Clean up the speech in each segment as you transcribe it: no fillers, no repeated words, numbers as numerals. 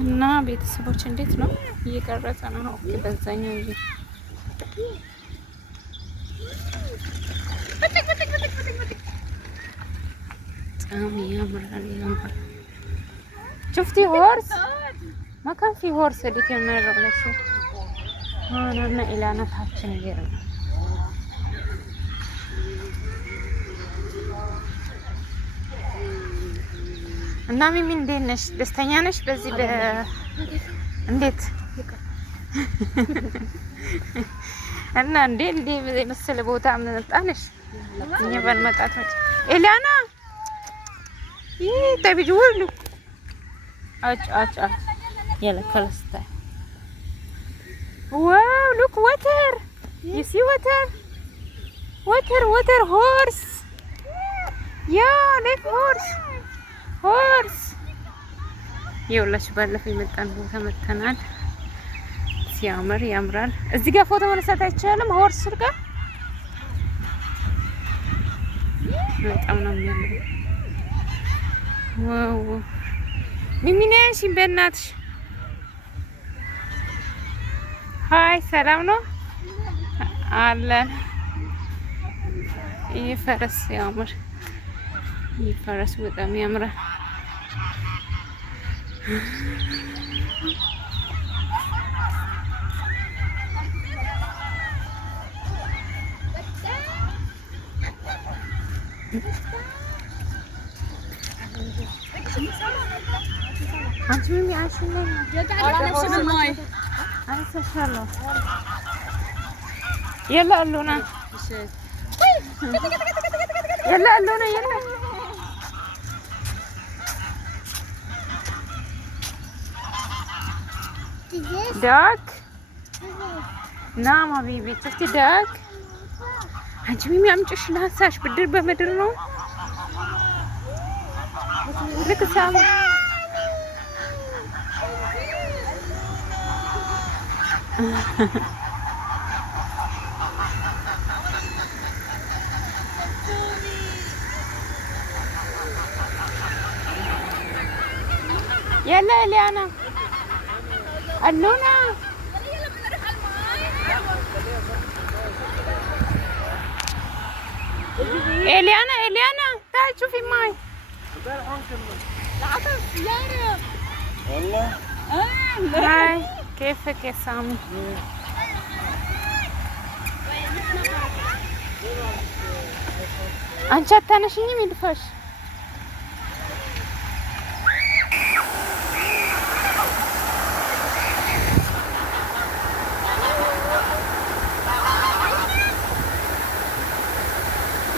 እና ቤተሰቦች እንዴት ነው? እየቀረጸ ነው። ኦኬ በዛኛው በጣም ያምራል ያምራል። شفتي هورس؟ ما كان في هورس اللي كان مرة ولا شيء. هون إلى نفحتشن غيرنا. እና ሚሚ እንዴት ነሽ? ደስተኛ ነሽ? በዚህ እንዴት እና እንዴ መሰለ ቦታ መጣነሽ? እኛ ባንመጣት ኤሊያና تبي له اچ يلا كلستا واو look water you see water horse yeah like horse يلا ባለፈ የመጣን ቦታ መተናል ሲያምር ያምራል እዚህ ጋር ፎቶ መነሳት አይቻልም ሆርስ ጋር በጣም ነው የሚያምረው ዋው ሚሚ ነሽ በእናትሽ ሃይ ሰላም ነው አለን ይሄ ፈረስ ያምር ይሄ ፈረስ በጣም ያምራል አንቺ ምን ያሽነኝ አንሰሻለሁ يلا قلونا يلا قلونا يلا داك نعم حبيبي شفتي داك አንቺ ምን ያምጭሽ ላንሳሽ ብድር በመድር ነው ልክ ሳም يلا إليانا اللونا إليانا تعال شوفي معي والله هاي كيفك يا سامي አንቺ አታነሽኝም ይድፋሽ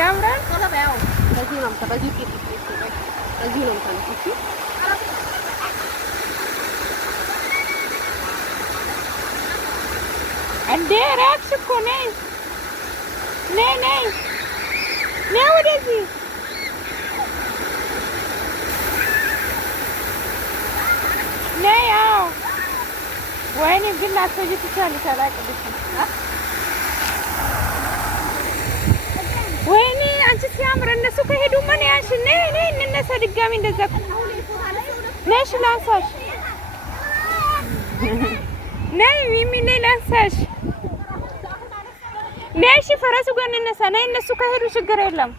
ያምራል ተለበያው በዚህ ነው ተበዚህ በዚህ ነው ተነስቲ እንዴ ራክስ እኮ ነይ ወደዚህ ነይ ያው ወይኔ ግን ላትሄጂ ትችያለሽ አላውቅልሽም ወይኔ አንቺ ሲያምር እነሱ ከሄዱ ምን ያንሽ ነይ እንነሳ ድጋሚ እንደዛ ነሽ ላንሳሽ ነይ ሚሚ ነይ ላንሳሽ ነይ እሺ ፈረሱ ጋር እንነሳ ነይ እነሱ ከሄዱ ችግር የለም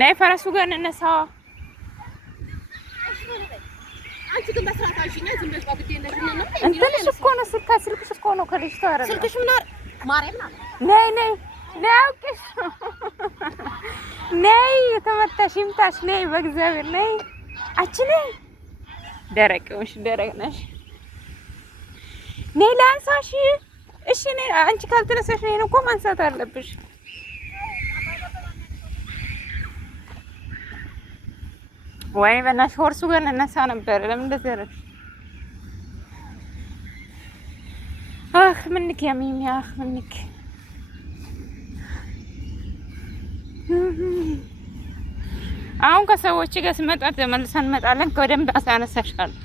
ነይ ፈረሱ ጋር እንነሳ አንቺ ግን በስርዓት አንቺና ዝም ብለሽ ባብቴነሽ ነው እንትንሽ እኮ ነው ስልክሽ እኮ ነው ከልጅቷ አረጋ ስልክሽ ምን ማርያም ነይ አውቄሽ ነይ ተመታሽ ይምታሽ። ነይ በእግዚአብሔር ነይ። አንቺ ነይ ደረቅ ነሽ፣ ደረቅ ነሽ። ነይ ላንሳሽ። እሺ ነይ። አንቺ ካልተነሳሽ ነይ እኮ ማንሳት አለብሽ። ወይ በእናትሽ ሆርሱ ጋር እነሳ ነበር። ለምን እንደዚህ አደረግሽ? አህ ምንክ ያሚሚ አህ ምንክ አሁን ከሰዎች ጋር ስመጣ ተመልሰን እንመጣለን። ከደንብ አሳነሳሻለሁ።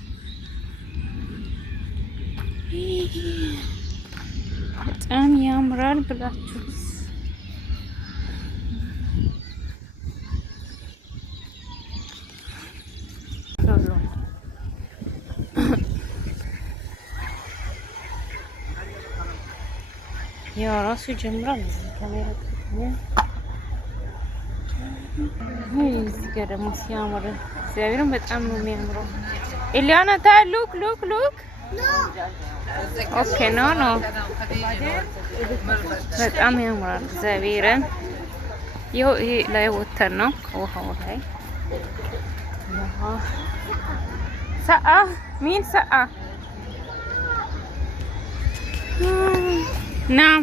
በጣም ያምራል ብላችሁ ያው ራሱ ይጀምራል። ካሜራ እዚህ ጋር ደግሞ ሲያምር እግዚአብሔርን በጣም ነው የሚያምረው። ኤሊያና ታይ ሉክ ሉክ ሉክ ኦኬ ኖ ኖ በጣም ያምራል እግዚአብሔርን። ይኸው ይሄ ላይ ወተን ነው ከውሃው ላይ ሰአ ሚን ሰአ ናም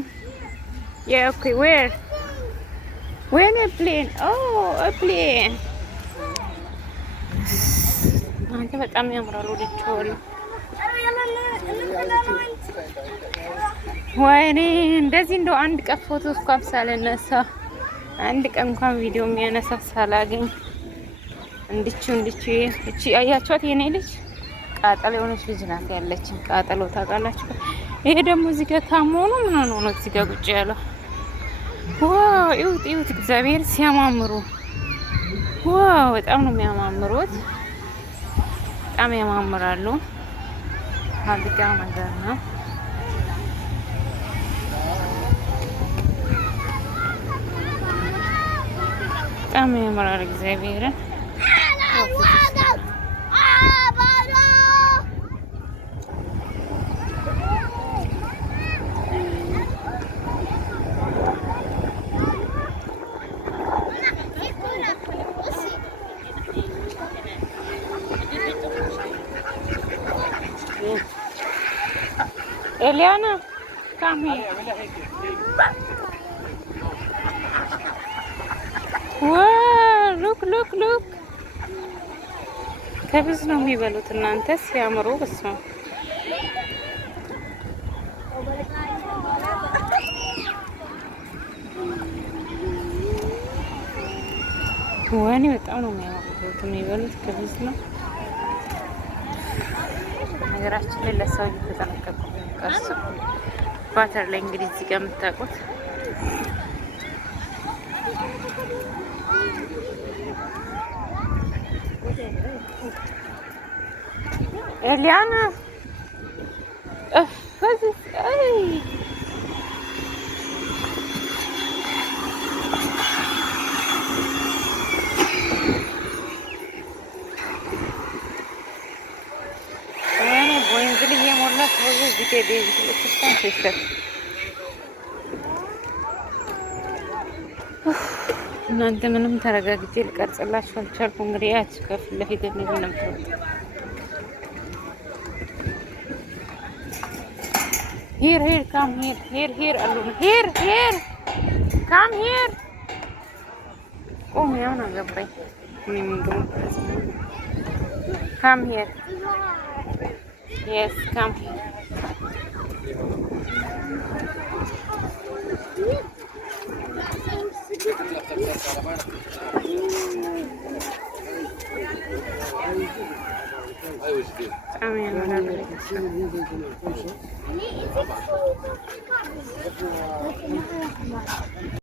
ያ ኦኬ ዌር When a plane? Oh, a plane. አንተ በጣም ያምራል። ወደችዋለሁ። ወይኔ እንደዚህ እንደው አንድ ቀን ፎቶ እንኳን ሳልነሳ አንድ ቀን እንኳን ቪዲዮ የሚያነሳ ሳላገኝ እንድቹ እቺ አያችኋት? የኔ ልጅ ቃጠሎ የሆነች ልጅ ናት ያለችን። ቃጠሎ ታውቃላችሁ? ይሄ ደግሞ እዚህ ጋር ታሞ ነው ምን ሆኖ ነው እዚህ ጋር ቁጭ ያለው? ዋው እዩት እዩት፣ እግዚአብሔር ሲያማምሩ! ዋው በጣም ነው የሚያማምሩት። በጣም ያማምራሉ። ፋብሪካ ነገር ነው። በጣም ያማምራል እግዚአብሔርን። Eliana, come here. Wow, look, look, look. ከብዝ ነው የሚበሉት እናንተ ሲያምሩ በስመ አብ። ወይኔ በጣም ነው የሚበሉት ከብዝ ነው። ነገራችን ላይ ለሰው እየተጠነቀቁ ቀርሱ ባተር ላይ እንግዲህ እዚህ ጋር የምታውቁት ኤሊያና ፈዝስ አይ እናንተ ምንም ተረጋግጬ ልቀርጽላችሁ አልቻልኩም። እንግዲህ ያች ከፊት ለፊት እንደዚህ ነው የምትወጣው። ሂር ካም ሂር አሉ ሂር ካም ሂር ቆም ያው ነው ገባኝ። ምን እንደሆነ ካም ሂር yes come here I mean,